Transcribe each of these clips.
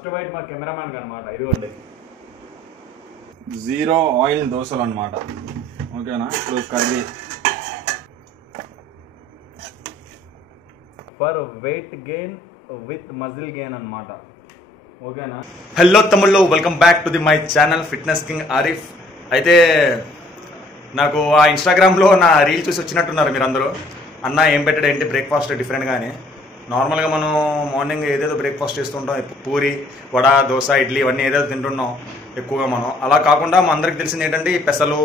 First byte మా cameraman అనమాట. ఇదిగోండి జీరో ఆయిల్ దోశలు అనమాట. ఓకేనా? ఇప్పుడు curry for weight gain with muscle gain అనమాట. ఓకేనా? హలో తమ్ముళ్ళు, welcome back to the my channel fitness king Arif. అయితే నాకు ఆ ఇన్స్టాగ్రామ్లో నా రీల్ చూసి వచ్చినట్టున్నారు మీరు అందరూ. అన్న ఏం పెట్టాడు ఏంటి బ్రేక్ఫాస్ట్ డిఫరెంట్గానే. నార్మల్గా మనం మార్నింగ్ ఏదేదో బ్రేక్ఫాస్ట్ చేస్తుంటాం, పూరి, వడ, దోశ, ఇడ్లీ ఇవన్నీ ఏదేదో తింటున్నాం ఎక్కువగా మనం. అలా కాకుండా మా అందరికి తెలిసింది ఏంటంటే ఈ పెసలు,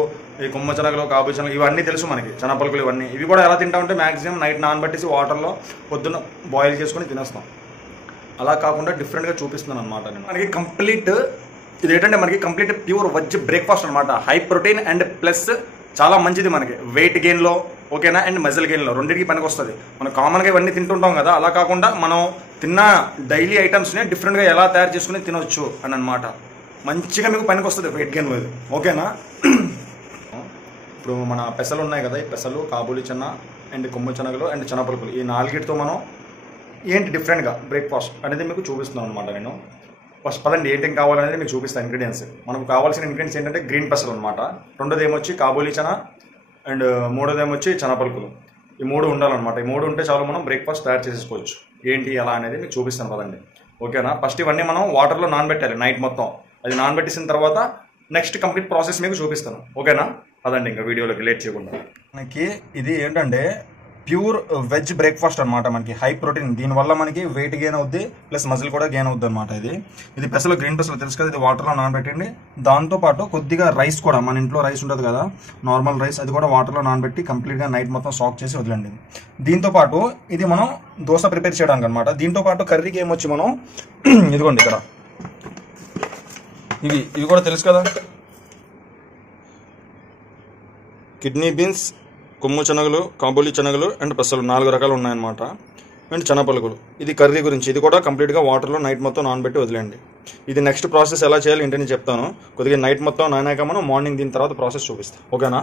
ఈ కొమ్మ శనగలు, కాబూలి శనగలు ఇవన్నీ తెలుసు మనకి, శనగపలుకులు ఇవన్నీ. ఇవి కూడా ఎలా తింటామంటే మ్యాక్సిమం నైట్ నానబెట్టేసి వాటర్లో పొద్దున్న బాయిల్ చేసుకొని తినేస్తాం. అలా కాకుండా డిఫరెంట్గా చూపిస్తున్నాను అనమాట నేను. మనకి కంప్లీట్ ఇది ఏంటంటే మనకి కంప్లీట్ ప్యూర్ వెజ్ బ్రేక్ఫాస్ట్ అనమాట. హై ప్రోటీన్ అండ్ ప్లస్ చాలా మంచిది మనకి వెయిట్ గెయిన్లో, ఓకేనా, అండ్ మజిల్ గెయిన్లో రెండింటికి పనికి వస్తుంది. మనం కామన్గా ఇవన్నీ తింటుంటాం కదా, అలా కాకుండా మనం తిన్న డైలీ ఐటమ్స్ని డిఫరెంట్గా ఎలా తయారు చేసుకుని తినవచ్చు అని అనమాట. మంచిగా మీకు పనికి వస్తుంది వెయిట్ గెయిన్ మీద, ఓకేనా? ఇప్పుడు మన పెసలు ఉన్నాయి కదా, ఈ పెసలు, కాబూలి చెన్న అండ్ కొమ్ము శనగలు అండ్ శనగపలుకులు, ఈ నాలుగిటితో మనం ఏంటి డిఫరెంట్గా బ్రేక్ఫాస్ట్ అనేది మీకు చూపిస్తున్నాను అనమాట నేను. ఫస్ట్ పదండి ఏంటి కావాలనేది మీకు చూపిస్తాను ఇంగ్రీడియంట్స్. మనకు కావాల్సిన ఇంగ్రీడియంట్స్ ఏంటంటే గ్రీన్ పెసలు అనమాట, రెండోది ఏమొచ్చి కాబూలి చెన, అండ్ మూడోది ఏమొచ్చి శనగపలుకులు. ఈ మూడు ఉండాలన్నమాట. ఈ మూడు ఉంటే చాలు మనం బ్రేక్ఫాస్ట్ తయారు చేసేసుకోవచ్చు. ఏంటి ఎలా అనేది మీకు చూపిస్తాను పదండి, ఓకేనా? ఫస్ట్ ఇవన్నీ మనం వాటర్లో నానబెట్టాలి నైట్ మొత్తం. అది నానబెట్టేసిన తర్వాత నెక్స్ట్ కంప్లీట్ ప్రాసెస్ మీకు చూపిస్తాను, ఓకేనా? పదండి ఇంకా వీడియోలోకి లేట్ చేయకుండా. మనకి ఇది ఏంటంటే ప్యూర్ వెజ్ బ్రేక్ఫాస్ట్ అనమాట. మనకి హై ప్రోటీన్, దీనివల్ల మనకి వెయిట్ గెయిన్ అవుద్ది, ప్లస్ మజిల్ కూడా గెయిన్ అవుద్ది అనమాట. ఇది పెసలు, గ్రీన్ పెసలు తెలుసు కదా, ఇది వాటర్లో నానబెట్టండి. దాంతోపాటు కొద్దిగా రైస్ కూడా, మన ఇంట్లో రైస్ ఉంటుంది కదా నార్మల్ రైస్, అది కూడా వాటర్లో నానబెట్టి కంప్లీట్గా నైట్ మొత్తం సాక్ చేసి వదిలండి. దీంతోపాటు ఇది మనం దోశ ప్రిపేర్ చేయడానికి అనమాట. దీంతోపాటు కర్రీకి ఏమొచ్చి మనం ఇదిగోండి ఇక్కడ ఇవి కూడా తెలుసు కదా, కిడ్నీ బీన్స్, కొమ్ము శనగలు, కాబూలి శనగలు అండ్ పెసలు 4 రకాలు ఉన్నాయన్నమాట. అండ్ శనగపలుకులు. ఇది కర్రీ గురించి. ఇది కూడా కంప్లీట్గా వాటర్లో నైట్ మొత్తం నానబెట్టి వదిలేండి. ఇది నెక్స్ట్ ప్రాసెస్ ఎలా చేయాలి ఏంటని చెప్తాను. కొద్దిగా నైట్ మొత్తం నానాక మనం మార్నింగ్ దీని తర్వాత ప్రాసెస్ చూపిస్తాం, ఓకేనా?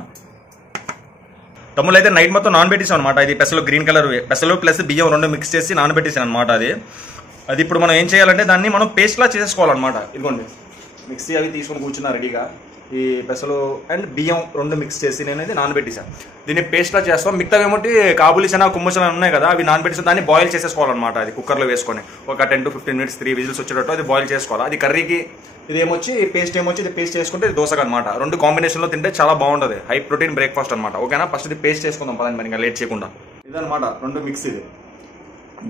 తమ్ముళ్ళు అయితే నైట్ మొత్తం నానబెట్టేసాం అనమాట. ఇది పెసలు గ్రీన్ కలర్, పెసలు ప్లస్ బియ్యం రెండు మిక్స్ చేసి నానబెట్టేసాను అనమాట. అది ఇప్పుడు మనం ఏం చేయాలంటే దాన్ని మనం పేస్ట్లా చేసుకోవాలన్నమాట. ఇదిగోండి మిక్సీ అవి తీసుకొని కూర్చున్నా రెడీగా. ఈ పెసలు అండ్ బియ్యం రెండు మిక్స్ చేసి నేను ఇది నానబెట్టేసాను. దీన్ని పేస్ట్లా చేస్తాం. మిగతా ఏమిటి కాబూలి చెన, కొమ్ము చెన ఉన్నాయి కదా, అవి నానబెట్టేసి దాన్ని బాయిల్ చేసేసుకోవాలన్నమాట. అది కుక్కర్లో వేసుకొని ఒక 10 to 15 minutes 3 విజిల్స్ వచ్చేటట్టు అది బాయిల్ చేసుకోవాలి. అది కర్రీకి. ఇది ఏమొచ్చి పేస్ట్ ఏమొచ్చి ఇది పేస్ట్ చేసుకుంటే ఇది దోశకు అనమాట. రెండు కాంబినేషన్లో తింటే చాలా బాగుంటుంది. హై ప్రోటీన్ బ్రేక్ఫాస్ట్ అనమాట, ఓకేనా? ఫస్ట్ ఇది పేస్ట్ చేసుకుందాం పదండి మరి ఇంకా లేట్ చేయకుండా. ఇదనమాట రెండు మిక్స్, ఇది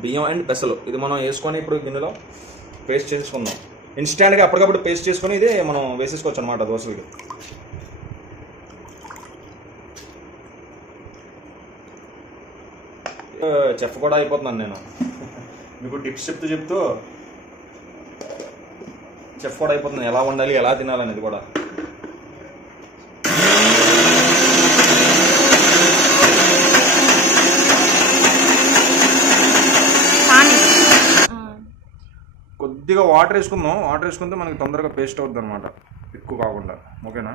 బియ్యం అండ్ పెసలు. ఇది మనం వేసుకొని ఇప్పుడు గిన్నెలో పేస్ట్ చేసుకుందాం. ఇన్స్టాంట్గా అప్పటికప్పుడు పేస్ట్ చేసుకొని ఇదే మనం వేసేసుకోవచ్చు అనమాట దోశలకి. చెఫ్ కూడా అయిపోతున్నాను నేను మీకు టిప్స్ చెప్తూ చెఫ్ కూడా అయిపోతున్నాను. ఎలా వండాలి, ఎలా తినాలనేది కూడా. కొద్దిగా వాటర్ వేసుకుందాం. వాటర్ వేసుకుంటే మనకి తొందరగా పేస్ట్ అవుతుంది అనమాట, ఎక్కువ కాకుండా, ఓకేనా?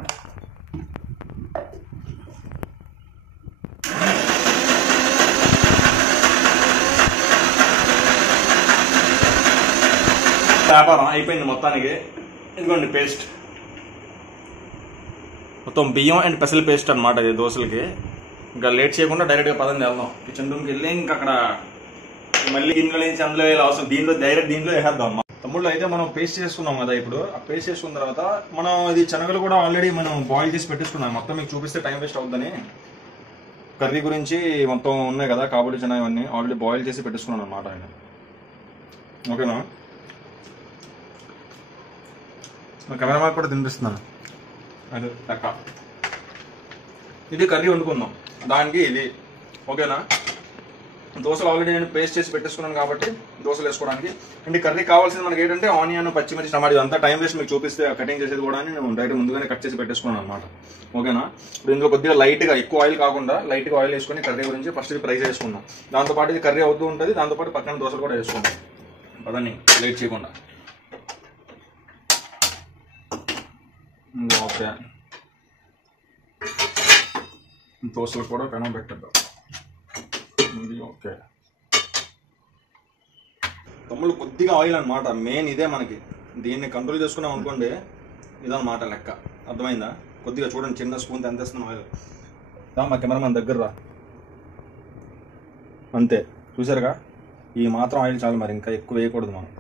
వ్యాపారం అయిపోయింది మొత్తానికి. ఇదిగోండి పేస్ట్, మొత్తం బియ్యం అండ్ పెసల పేస్ట్ అనమాట ఇది దోశలకి. ఇంకా లేట్ చేయకుండా డైరెక్ట్గా పదండి వెళ్దాం కిచెన్ రూమ్కి వెళ్ళి. ఇంకా అక్కడ మళ్ళీ గిన్నెలో నుంచి అందులో వేయాలి అవసరం, దీంట్లో వేసేద్దాం. తమ్ముళ్ళు అయితే మనం పేస్ట్ చేసుకున్నాం కదా. ఇప్పుడు ఆ పేస్ట్ చేసుకున్న తర్వాత మనం ఇది శనగలు కూడా ఆల్రెడీ మనం బాయిల్ చేసి పెట్టేసుకున్నాం. మొత్తం మీకు చూపిస్తే టైం వేస్ట్ అవుతుందని కర్రీ గురించి మొత్తం ఉన్నాయి కదా, కాబూలి చెన ఇవన్నీ ఆల్రెడీ బాయిల్ చేసి పెట్టేసుకున్నాను అనమాట ఆయన, ఓకేనా? కెమెరా కూడా తినిపిస్తున్నాను. అది లెక్క. ఇది కర్రీ వండుకుందాం దానికి, ఇది ఓకేనా? దోశలు ఆల్రెడీ నేను పేస్ట్ చేసి పెట్టేసుకున్నాను కాబట్టి దోశలు వేసుకోవడానికి. అండ్ కర్రీ కావాల్సింది మనకి ఏంటంటే ఆనియన్, పచ్చిమిర్చి, టమాటో. అంతా టైం వేస్ట్ మీకు చూపిస్తే కటింగ్ చేసేది కూడా నేను డైరెక్ట్ ముందుగానే కట్ చేసి పెట్టేసుకున్నాను అనమాట, ఓకేనా? ఇప్పుడు ఇందులో కొద్దిగా లైట్గా, ఎక్కువ ఆయిల్ కాకుండా లైట్గా ఆయిల్ వేసుకొని కర్రీ గురించి ఫస్ట్ ఇది ఫ్రై చేసుకుందాం. దాంతోపాటు ఇది కర్రీ అవుతూ ఉంటుంది, దాంతోపాటు పక్కన దోశలు కూడా వేసుకుందాం పదని లేట్ చేయకుండా, ఓకే? దోశలు కూడా పెనం పెట్టేద్దాం. ఓకే తమ్ముళ్ళు, కొద్దిగా ఆయిల్ అనమాట మెయిన్, ఇదే మనకి దీన్ని కంట్రోల్ చేసుకున్నాం అనుకోండి, ఇదన్నమాట లెక్క. అర్థమైందా? కొద్దిగా చూడండి, చిన్న స్పూన్ ఎంత వేస్తున్నాం ఆయిల్. మా కెమెరామెన్ దగ్గర రా. అంతే, చూసారుగా? ఈ మాత్రం ఆయిల్ చాలు, మరి ఇంకా ఎక్కువ వేయకూడదు మనం.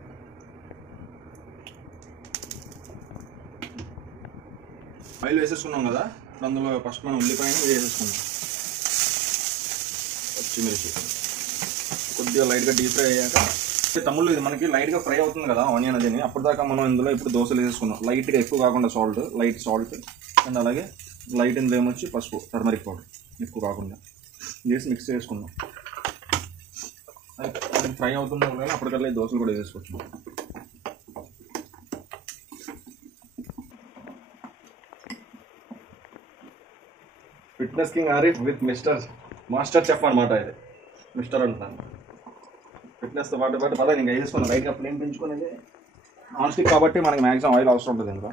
ఆయిల్ వేసేసుకున్నాం కదా, అందులో ఫస్ట్ మనం ఉల్లిపాయని వేసేసుకున్నాం, పచ్చిమిర్చి కొద్దిగా లైట్గా డీప్ ఫ్రై అయ్యాక, తమ్ముళ్ళు ఇది మనకి లైట్గా ఫ్రై అవుతుంది కదా ఆనియన్ అదిని, అప్పటిదాకా మనం ఇందులో ఇప్పుడు దోశలు వేసేసుకున్నాం. లైట్గా, ఎక్కువ కాకుండా లైట్ సాల్ట్ అండ్ అలాగే లైట్ ఇందులో ఏమొచ్చి పసుపు, టర్మరిక్ పౌడర్ ఎక్కువ కాకుండా వేసి మిక్స్ చేసుకున్నాం. అది ఫ్రై అవుతుందో కానీ అప్పటికల్లా దోశలు కూడా వేసేసుకోవచ్చు. Fitness king Arif with master chef అనమాట. ఇది మిస్టర్ అంటున్నాను. ఫిట్నెస్తో పాటు పద ఇంకా వేసుకున్నాను. లైట్గా ఫ్లేమ్ పెంచుకునేది. నాన్ స్టిక్ కాబట్టి మనకి మ్యాక్సిమం ఆయిల్ అవసరం ఉంటుంది ఇంకా.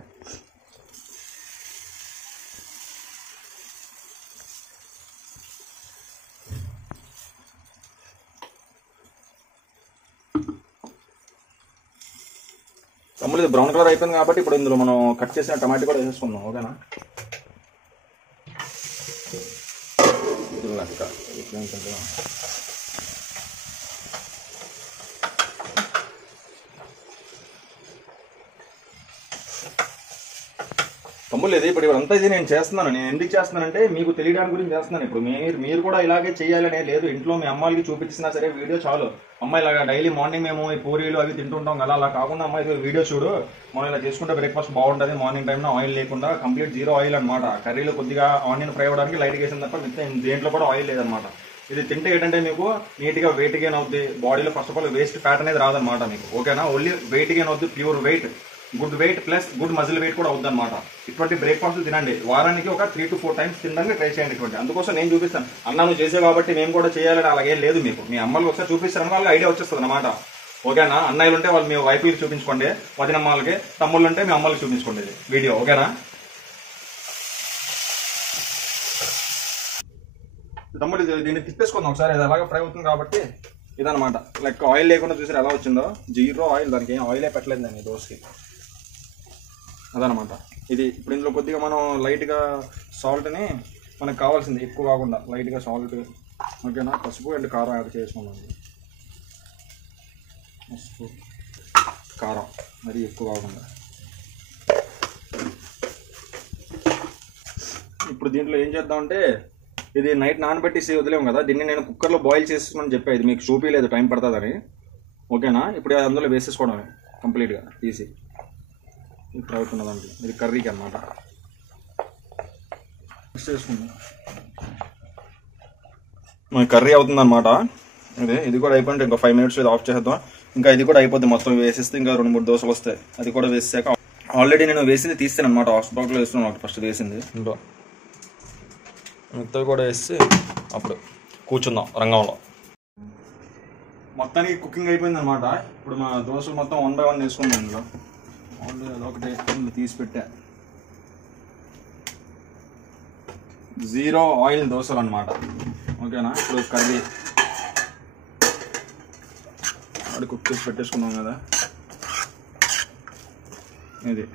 తమ్ముడు ఇది బ్రౌన్ కలర్ అయిపోయింది కాబట్టి ఇప్పుడు ఇందులో మనం కట్ చేసిన టమాటో కూడా వేసేసుకుందాం. ఓకేనా? తమ్ముళ్ళు ఇది ఇప్పుడు అంతా ఇది నేను చేస్తున్నాను. నేను ఎందుకు చేస్తున్నానంటే మీకు తెలియడానికి గురించి చేస్తున్నాను. ఇప్పుడు మీరు కూడా ఇలాగే చేయాలనే లేదు. ఇంట్లో మీ అమ్మాయికి చూపించినా సరే వీడియో చాలు. అమ్మాయి ఇలాగా డైలీ మార్నింగ్ మేము ఈ పూరీలు అవి తింటుంటాం కదా, అలా కాకుండా అమ్మాయి వీడియో చూడు, మనం ఇలా చేసుకుంటే బ్రేక్ఫాస్ట్ బాగుంటుంది. మార్నింగ్ టైంలో ఆయిల్ లేకుండా కంప్లీట్ జీరో ఆయిల్ అనమాట. కర్రీలో కొద్దిగా ఆనియన్ ఫ్రై అవ్వడానికి లైట్ వేసిన తప్ప మిగతా దేంట్లో కూడా ఆయిల్ లేదనమాట. ఇది తింటే ఏంటంటే మీకు నీట్గా వెయిట్ గెయిన్ అవుద్ది. బాడీలో first of all waste fat అనేది రాదనమాట మీకు. ఓకేనా? ఓన్లీ వెయిట్ గెయిన్ అవుద్ది, pure weight, good weight plus good muscle weight కూడా అవుద్ది అనమాట. ఇటువంటి బ్రేక్ఫాస్ట్ తినండి. వారానికి ఒక 3 to 4 times తినడానికి ట్రై చేయండి. ఇటువంటి అందుకోసం నేను చూపిస్తాను. అన్న నువ్వు చేసే కాబట్టి మేము కూడా చేయాలని అలాగేం లేదు. మీకు మీ అమ్మలు ఒకసారి చూపిస్తారని వాళ్ళకి ఐడియా వచ్చేస్తుంది అనమాట. ఓకేనా? అన్నయ్యలు ఉంటే వాళ్ళు మీ వైఫ్కి చూపించుకోండి, వదినమ్మలకి, తమ్ముళ్ళు ఉంటే మీ అమ్మలకి చూపించుకోండి వీడియో. ఓకేనా? తమ్ముడు దీన్ని తిప్పేసుకుందాం ఒకసారి. అది అలాగే ఫ్రై అవుతుంది కాబట్టి ఇదనమాట. లైక్ ఆయిల్ లేకుండా చూసారు ఎలా వచ్చిందో, జీరో ఆయిల్. దానికి ఏం ఆయిలే పెట్టలేదు నేను ఈ దోశకి. అదనమాట ఇది. ఇప్పుడు ఇందులో కొద్దిగా మనం లైట్గా సాల్ట్ని, మనకు కావాల్సింది ఎక్కువ కాకుండా లైట్గా సాల్ట్, ఓకేనా, పసుపు అండ్ కారం యాడ్ చేసుకున్నాం. పసుపు కారం మరి ఎక్కువ కాకుండా. ఇప్పుడు దీంట్లో ఏం చేద్దామంటే, ఇది నైట్ నానబెట్టేసి వదిలేము కదా, దీన్ని నేను కుక్కర్లో బాయిల్ చేసేమని చెప్పా. ఇది మీకు చూపించలేదు, టైం పడుతుందని. ఓకేనా? ఇప్పుడు అందులో వేసేసుకోవడమే కంప్లీట్గా తీసి. ఇప్పుడు అవుతున్న దాంట్లో ఇది కర్రీకి అనమాట. మిక్స్ చేసుకుందాం. మన కర్రీ అవుతుందన్నమాట. ఇది కూడా అయిపోయింది. ఇంకా 5 minutes ఇది ఆఫ్ చేద్దాం. ఇంకా ఇది కూడా అయిపోద్ది. మొత్తం వేసేస్తే ఇంకా 2-3 దోశలు వస్తాయి. అది కూడా వేసాక ఆల్రెడీ నేను వేసింది తీస్తాను అనమాట. హాట్ బాక్స్లో వేస్తున్నాను ఫస్ట్ వేసింది. ఇంట్లో మిగతావి కూడా వేసి అప్పుడు కూర్చుందాం రంగంలో. మొత్తానికి కుకింగ్ అయిపోయింది అనమాట. ఇప్పుడు మా దోశలు మొత్తం 1 by 1 వేసుకున్నాం. ఇందులో ఆల్రెడీ అదొకటి తీసి పెట్టా. 0 ఆయిల్ దోశలు అనమాట. ఓకేనా? ఇప్పుడు కర్రీ అది కుక్ చేసి పెట్టేసుకున్నాం కదా. ఇది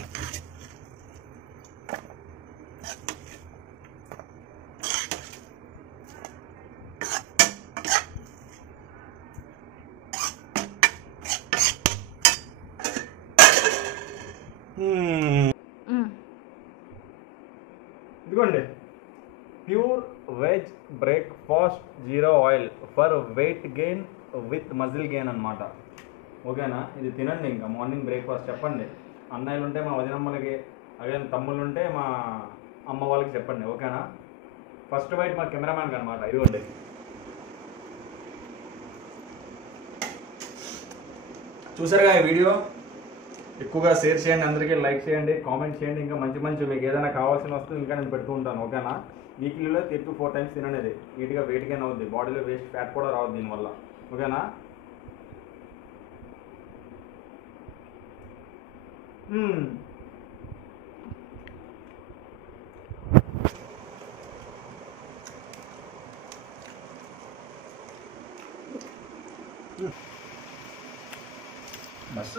ఇదిగోండి, pure veg breakfast, 0 oil for weight gain with muscle gain అనమాట. ఓకేనా? ఇది తినండి. ఇంకా మార్నింగ్ బ్రేక్ఫాస్ట్ చెప్పండి. అన్నయ్యలు ఉంటే మా వదినమ్మలకి, అదే తమ్ముళ్ళు ఉంటే మా అమ్మ వాళ్ళకి చెప్పండి. ఓకేనా? ఫస్ట్ బైట్ మా కెమెరామ్యాన్కి అనమాట. ఇదిగోండి. చూసారుగా ఈ వీడియో? ఎక్కువగా షేర్ చేయండి, అందరికీ లైక్ చేయండి, కామెంట్ చేయండి. ఇంకా మంచి మీకు ఏదైనా కావాల్సిన వస్తువు ఇంకా నేను పెడుతూ ఉంటాను. ఓకేనా? వీక్లీలో 3 to 4 times తినండి. నీట్గా వెయిట్ గెయిన్ అవుద్ది, బాడీలో వేస్ట్ ఫ్యాట్ కూడా రావద్దు దీనివల్ల. ఓకేనా? బస్